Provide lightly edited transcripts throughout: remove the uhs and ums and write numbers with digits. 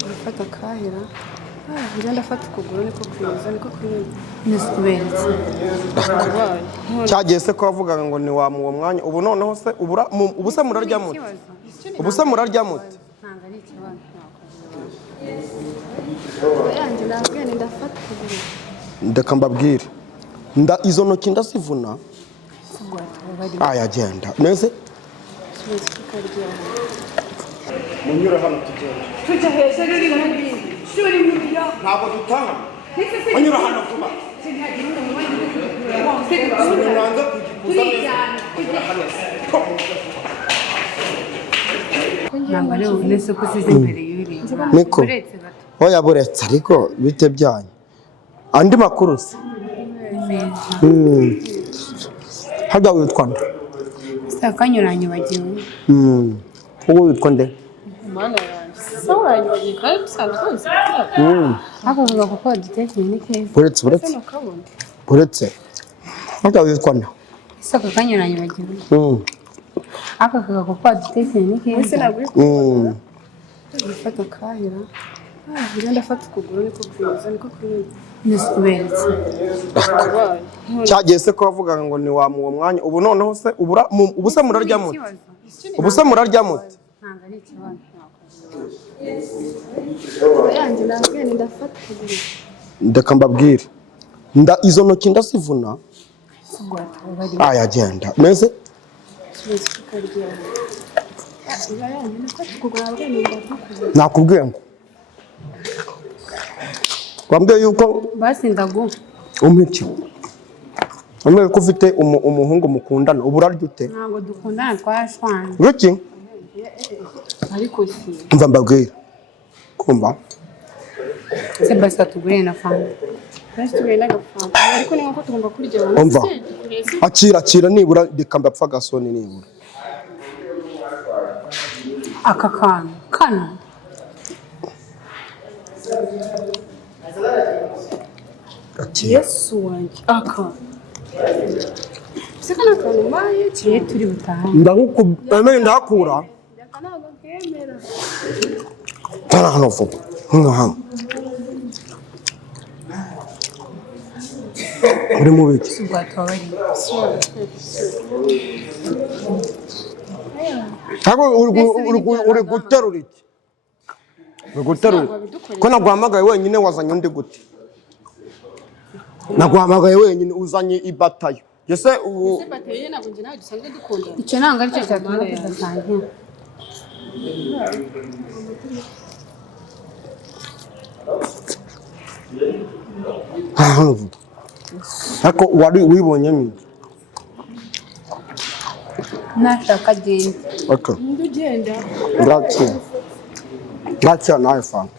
Gufata kahera ngenda ndafata ukuguru niko kwiza niko kwiza nisikuberetse cyagiye se ko wavugaga ngo ni wa mu mwanya ubu noneho se ubu se murarya mute ubu se murarya mute ntabwo ari ikibazo yanjye nabwiye ndafata ukuguru ndeka mbabwire izo ntoki ndasivuna yagenda neze munyura hano tujya hejuru uri muri shuri muriyo ntabwo dutaha munyura hano vuba ntabwo ari ubunese ko usize imbere y'uriya niko oya buretse ariko bite byanyu andi makuru se hajya witwa nde sakanyuranye bagiwe wowe witwa nde mana yanjye sawa yanjye kandi dusanzwe akavuga kuko dutekeye ni keza buretse hajya witwa nde sakanyuranye bagiwe akavuga kuko dutekeye ni keza gufata kahera ngenda ndafata ukuguru niko kwiza niko kwiza nisikuberetse cyagiye se ko wavugaga ngo ni wa mu mwanya ubu noneho se ubu se murarya mute ubu se murarya mute ntabwo ari ikibazo yanjye nabwiye ndafata ukuguru ndeka mbabwire izo ntoki ndasivuna yagenda neze nakubwiye ngo wambwiye yuko basi ndagu umiki wambwiye ko ufite umuhungu mukundana ubu urarya ute ntabwo dukundana twashwanye wiki ariko si mva mbabwire kumva se basi atuguriye na fanta basi tugenda n'agafanta ariko ni nko tugomba kurya umva akira nibura reka mbapfa gasoni nibura aka kantu kano Yesu wanjye aka sika nakantu maye kiye turi butaha ndagukubamenye ndakura ntabwo kemera tana hano vuba hano uri mu biki subwatwabari ntabwo uri guterura iki uri guterura ko naguhamagaye wenyine wazanye undi gute naguhamagaye wenyine uzanye ibatayo ese ubu bateye ntabwo njye nawe dusanzwe dukunda icyo ntabwo ari cyo cyatuma tudasangira ariko wari wibonyemo nashaka agenda undi ugenda ngakira nawe fanta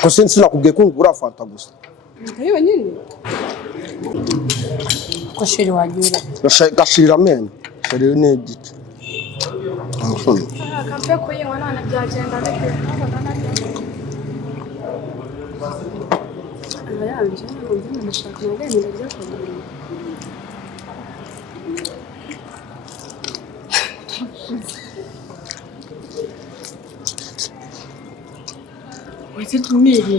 ko sinakubwiye ko ngura fanta gusa ariyo nyine ko shiri wagira gashirira amenyo shiri ni igiti kafe kuyinywa none byagenda bite yanjye ntabwo nzi ndashaka nabemera byakorwa wese tumiri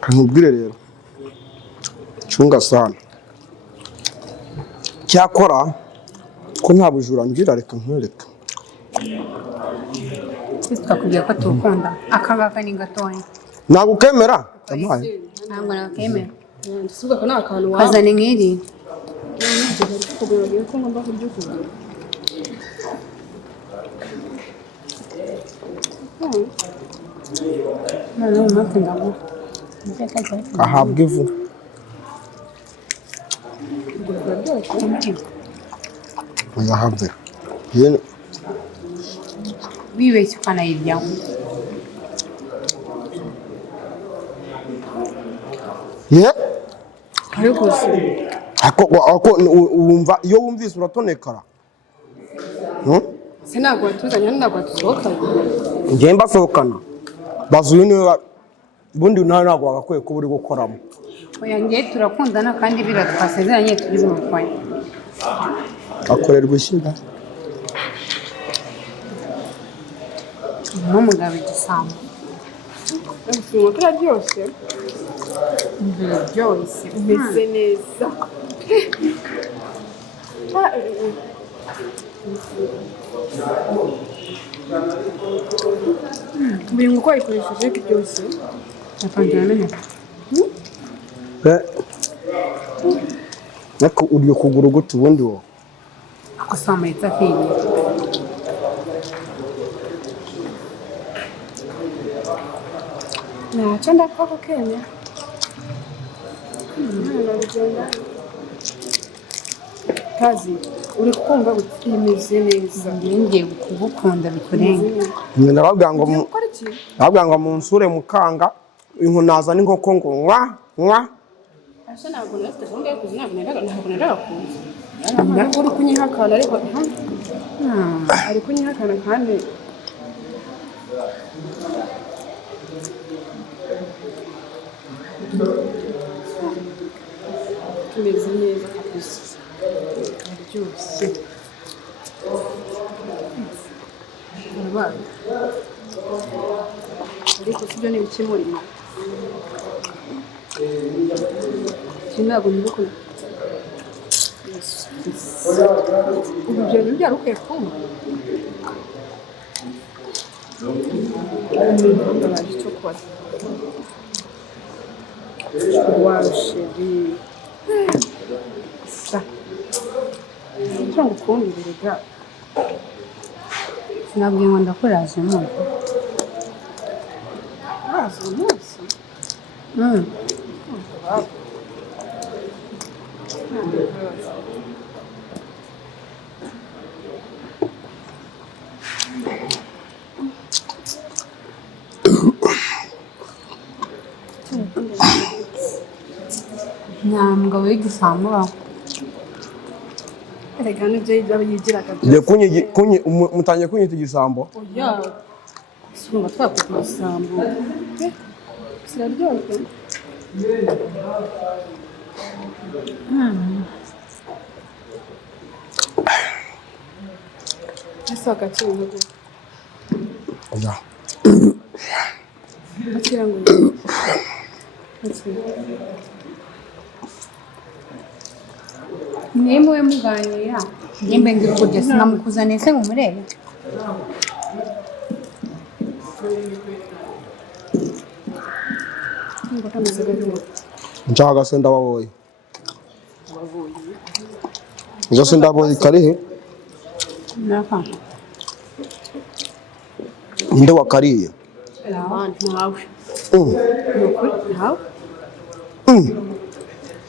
kanubwire rero cunga sana cyakora ko nta bujura ngira reka nkwereka twakubwiye ko tukunda aka ngaka ni gatoya ntabwo ukemera amaye ntabwo nakemera ndasubiza ko nta kantu waba kazana nk'iri kugura ko ngomba kurya ukuguru noneho umunsi ndagu ahabwa ivu uyahabwe wibeshye ukanayiryaho ariko wumva iyo wumvise uratonekara se ntabwo watuzanye ntabwo watusohokanye ngiye mbasohokana bazuye niwe ubundi nawe ntabwo wagakwiye kuba uri gukoramo oya ngiye turakundana kandi bira twasezeranye turi bumukwane akorerwa ishinga n'umugabo igisambo Ubuzima kuri byose ibyo byose bimeze neza. Buri ngo wayikoresheje ariko byose apangira nene nako uriyo kugura gute ubundi wo akosama itafiye ntacyo ndapfa kukemera. Nagenda kazi uri kumva bimeze neza. ngiye kugukunda bikurenga nababwira ngo munsure mukanga inkunaza n'inkoko ngo nwa Asa ntabwo nafite gahunda yo kuzi ntabwo naraga kuza. Ntabwo uri kunyihakana ariko ari kunyihakana kandi tumeze neza kabisa. Byose. Ariko sibyo ni bikimurimo. Ntabwo nibuka ubu byari byarukwiye kumva baje icyo kora washeri sa cyangwa ukundi birega sinabwiye ngo ndakuraje umuntu bazi umunsi nta mugabo w'igisambo erega nibyo yigiraga mutangiye kunyita igisambo oya sumva twakwita igisambo kiraryoshye ese wakakira umugu oya akira ngo nimba we muganira nimba ngi kurya sinamukuzaniye se ngo murebe ngo kameze gake nshaka se ndababoye izo se ndaboye karihe naka ninde wakariye ntawe ntawe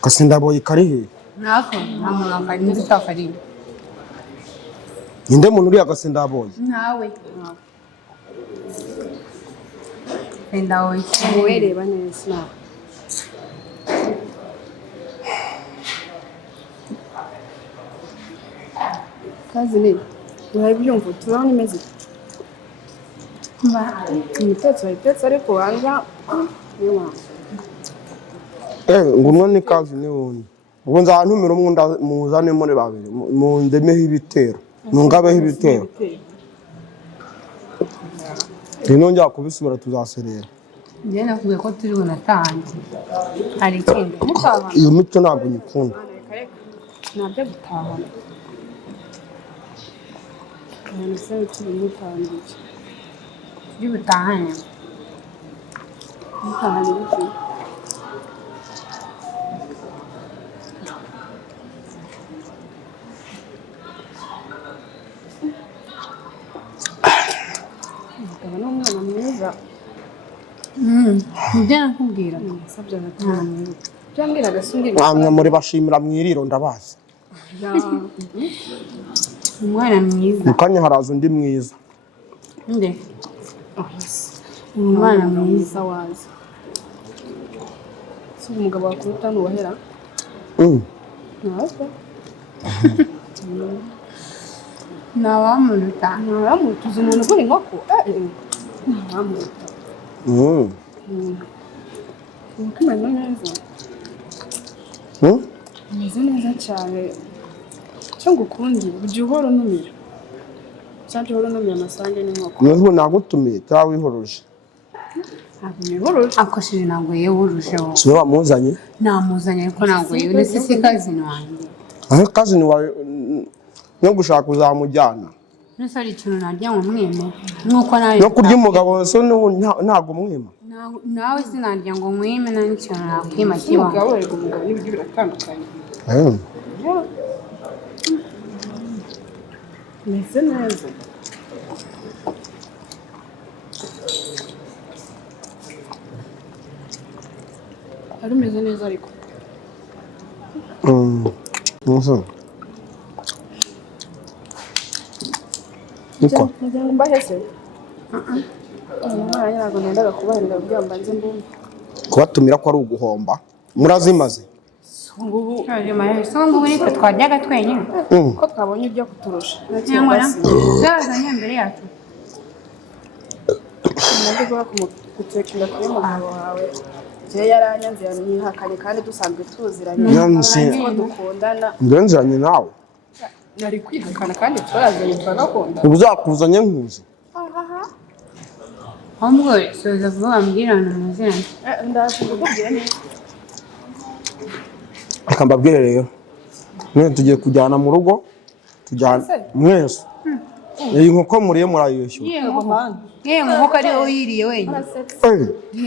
kasi ndaboye karihe naka nta muntu nzi utakariye ninde muntu uriya kasi ndaboye ntawe wenda wowe wereba neza nawe kazi ni urabyumva turabona imeze imitetse wayitetse ariko wanza ngo umwe ni kazi ni wundi ubwo nzantumira umwe muzane muri babiri mundemeho ibitero nungabeho ibitero rero njya kubisubira tuzaserera njye nakubwiye ko turi bunatange hari ikindi iyo mico ntabwo nyikunda ntabyo gutahana umuntu se turi mutangiye turi butahane mutahane biki umugabo ni umwana mwiza nibyo nakubwira sabye agatanga byambwiraga sindi mwamwe muri bashimira mwiriro ndabazi umwana mwiza mukanya haraza undi mwiza nde umwana mwiza wazi si umugabo wakuruta nuwahera ntaza ntawamuruta ntawamutuza umuntu ugura inkoko ntawamuruta umutima ni neza umeze neza cyane cyo ngukundi ujya uhora unumira cyangwa uhora unumira amasange n'inkoko niho nagutumiye cyangwa wihoruje ntabwo nihoruje akoshije ntabwo yewuruje wowe siwe wamuzanye namuzanye ariko ntabwo yewe ni sisi kazini wanjye aho kazini wawe no gushaka uzamujyana nese ari ikintu narya ngo mwime nk'uko nawe no kurya umugabo so ntabwo mwima nawe sinarya ngo mwime nta n'ikintu nakwima kiba umugabo rego umugabo n'ibiryo biratandukanye meze neza ari umeze neza ariko niko mujya mbahese umwana ntabwo nendaga kubaherera kugira ngo mbanze mbumve kubatumira ko ari uguhomba murazimaze ngubu ngubu nitwe twaryaga twenyine ko twabonye ibyo kuturusha cyangwa zabazanye imbere yacu nabwo gura kugutekinga kuri mugabo wawe je yaranyanze yanyihakanye kandi dusanzwe tuziranye ko dukundana ngenzanye nawe nari kwihakana kandi turazanye twagakunda ubuzakuzanye nkuzi ahubwo soza vuba wambwirana amazina ndaje kukubwira neza reka mbabwire rero mwe tugiye kujyana mu rugo tujyana mwese iyi nkoko muriye murayishyura yewe nk'uko ari wowe uyiriye wenyine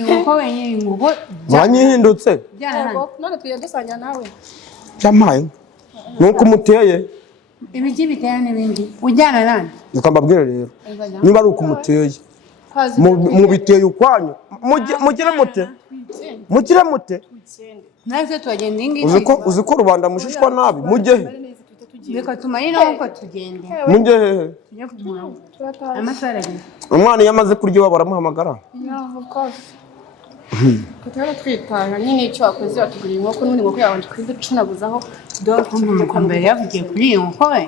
nk'uko wenyine inkoko mwanyihindutse none tugiye dusangira nawe byamaye nuko umuteye ibigi bitera n'ibindi ujyana nande reka mbabwire rero niba ari uko umuteye mubiteye ukwanyu mugire mute natwe tuhagenda ingiki uzi ko rubanda mushishwa nabi mujye reka tumarire nk'uko tugende mujye hehe tujye ku murongo amasaha arageze umwana iyo amaze kurya iwabo baramuhamagara tutari twitaha nyine icyo wakoze watuguriye inkoko n'ubundi inkoko yabanje kuyiducunaguzaho umva mbere yavugiye kuri iyi nkoko we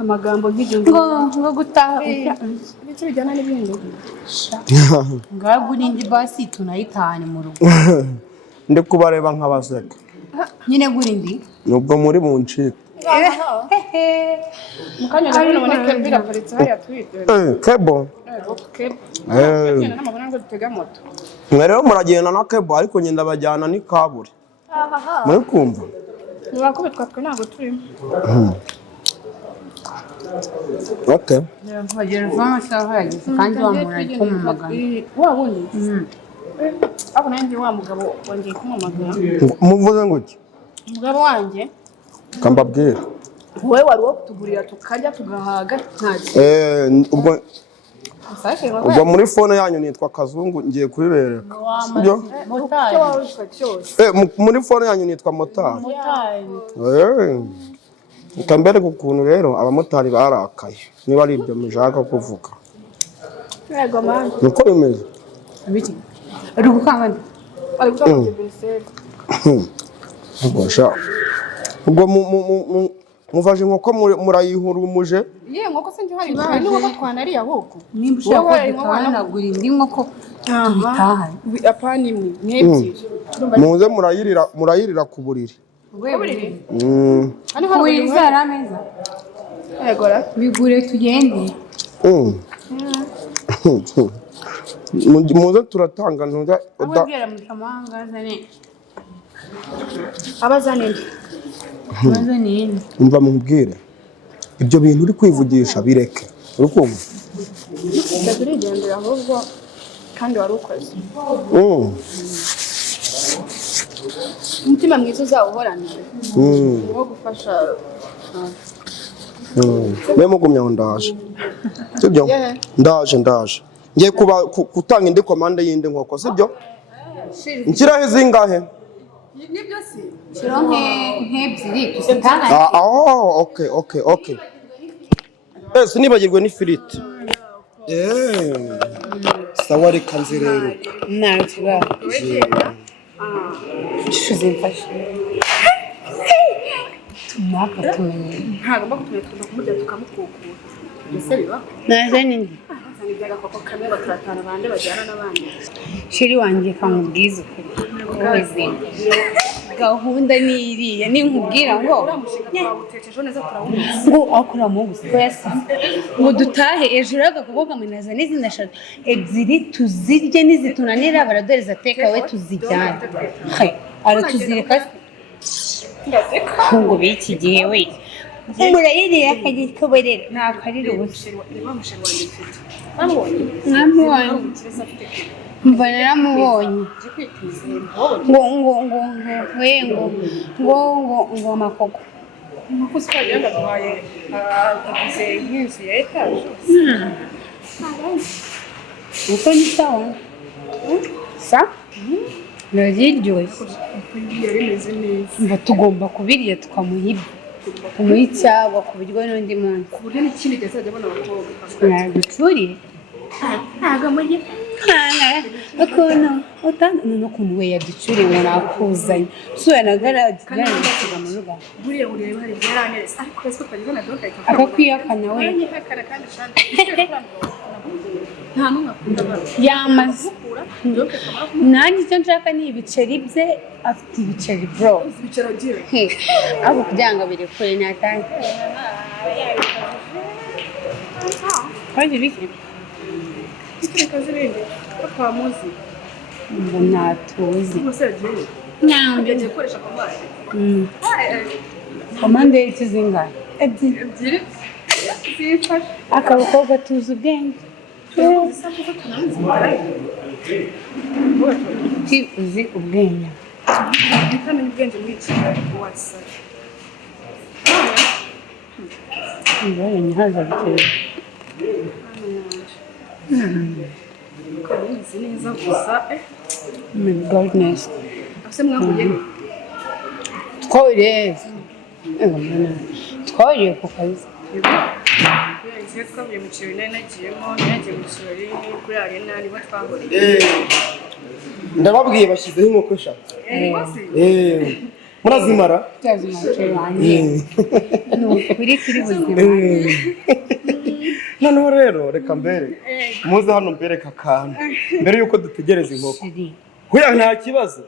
amagambo nk'igihumbi ngo gutaha ibiki bijyana n'ibindi ngagura indi basi tunayitahane mu rugo ndi kubareba nk'abaseka nyine gura indi nubwo muri mu ncika mukanya nabona uboneke biraparitse hariya twite kebo n'amabona ngo dutega moto mwe rero muragenda na kebo ariko ngenda bajyana ni kabure muri kumva ntibakubitwa twe ntabwo turimo okay nkagera vuba amasaha yageze kandi wa muntu ari kumumagana wa wundi abo nanjye wa mugabo wongeye kumumagana muvuze ngo iki umugabo wanjye kambabwira wowe wari wo kutugurira tukarya tugahaga ntacyo ubwo muri fone yanyu nitwa Kazungu ngiye kubibereka sibyo muri fone yanyu nitwa motari ukambereka ukuntu rero abamotari barakaye niba ari ibyo mushaka kuvuga niko bimeze ari gukanga ubwo mufashe inkoko murayihurumuje ye nkoko se njye hari n'inkoko twanariye ahubwo nimba ushaka ko dutanagura indi nkoko tubitahane apana imwe n'ebyiri muze murayirira ku buriri buri zara ameza bigure tugende muze turatanga ntuza ababwira mutamanga azane abazaninde abazaninde umva mubwire ibyo bintu uri kwivugisha bireke uri kumva turigendera ahubwo kandi wari ukoze umutima mwiza uzawuhoranire wo gufasha mwe mugumya ngo ndaje sibyo ndaje ngiye gutanga indi komande y'indi nkoko sibyo nshyiraho izingahe nibyo si shiro nk'ebyiri dusitahane okay sinibagirwe n'ifiriti sawa reka nzi rero nta kibazo zimfashe tumaka tumenye ntagomba kutumenya tuza kumurya tukamukukura ese biba naje nini ibyaga koko kamwe bataratana abandi bajyana n'abandi shiri wanjye kamubwiza ukuri wowe zindi gahunda ni iriya ninkubwira ngo twawutekeje neza turawuzi ngo akuramo gusa ngo dutahe ejo agakoko kamunaza n'izindi eshatu ebyiri tuzirye nizitunanira baraduhereza tekawe tuzijyane aratuzireka ngo b'iki gihe we murayiriye akagira ikaborera nta karira ubusa mwamubonye mva naramubonye ngo amakoko umukozi twagiye agaduhaye agize nk'inzu ya etaje uko ni sawa sa biraryoshye bimeze neza mva tugomba kubirya tumuha icyagwa ku buryo n'undi munsi ku buryo n'ikindi gihe azajya abona abakobwa nagucuriye ntabwo muri ukuntu we yaducuriye ngo nakuzanye usura na garage garagaza mu rugo buriya ureba hari byaraneze ariko ese twageze na doka akakwiyakana we nta n'umwe akunda abantu yamaze nanjye icyo nshaka ni ibiceri bye afite ibiceri bro ibiceri agira ahubwo kugira ngo birekure ntatange kandi biki kazi rende twamuzi ngo ntatuzi bose yagiye ntabwo yagiye gukoresha komande komande y'iki zingana ebyiri zifashe akabakobwa tuzi ubwenge uzi ubwenge utamenya ubwenge muri Kigali wasa mbonye haza biteye uzi neza gusa my goodness ase mwahuye twahuriye ku kazi iyo twavuye mu kirori nari nagiyemo nagiye mu kirori kuri arena niho twahuriye ndababwiye bashyizeho inkoko eshatu murazimara ni ukuri turi buzima noneho rero reka mbere muze hano mbereka akantu mbere yuko dutegereza inkoko huya nta kibazo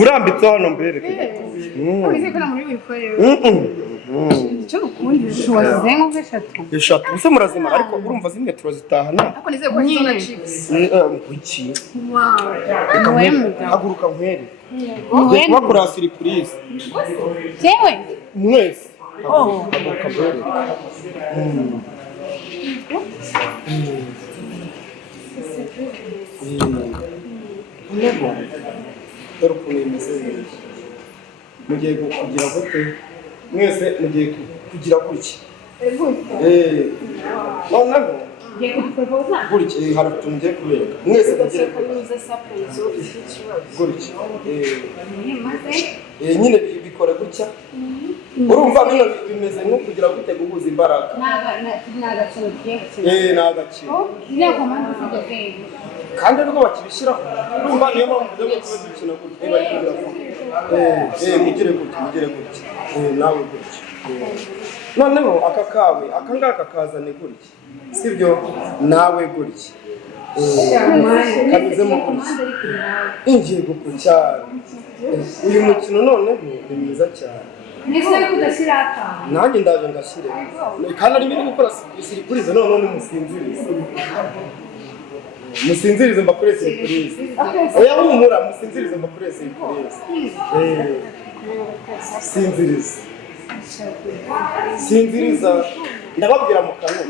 urambitseho hano mbereka icyo ukunda wasize inkoko eshatu ese murazimara ariko urumva zimwe turazitahana ariko nizeye ko ari na chips iki wow haguruka nkwere ngiye kubakora surprise yewe mwese haguruka mbere dore ukuntu imeze neza mugiye kugira gute mwese mugiye kugira gutya noneho gutya hari utuntu ngiye kubereka mwese mugire gutya nyine bikora gutya urumva bino bimeze nko kugira gute guhuza imbaraga ni agaciro kandi nubwo bakibishyiraho urumva niyo mpamvu tuba dukina gutya bari kugira mugire gutya nawe gutya noneho aka kawe aka ngaka kazane gutya sibyo nawe gutya kamezemo gutya ingiye gutya uyu mukino noneho ni mwiza cyane nanjye ndaje ngashyire kandi ari biri gukora surprise noneho musinzirize mbakore surprise oya humura musinzirize mbakore surprise sinziriza ndababwira mu kanwa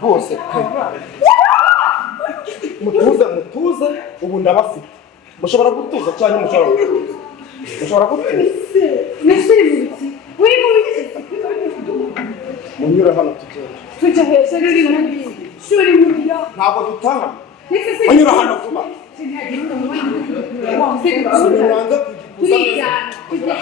rwose mutuze ubu ndabafite mushobora gutuza cyangwa mushobora gutuza munyura hano tujya hejuru ntabwo dutaha munyura hano vuba sinanze kugikuza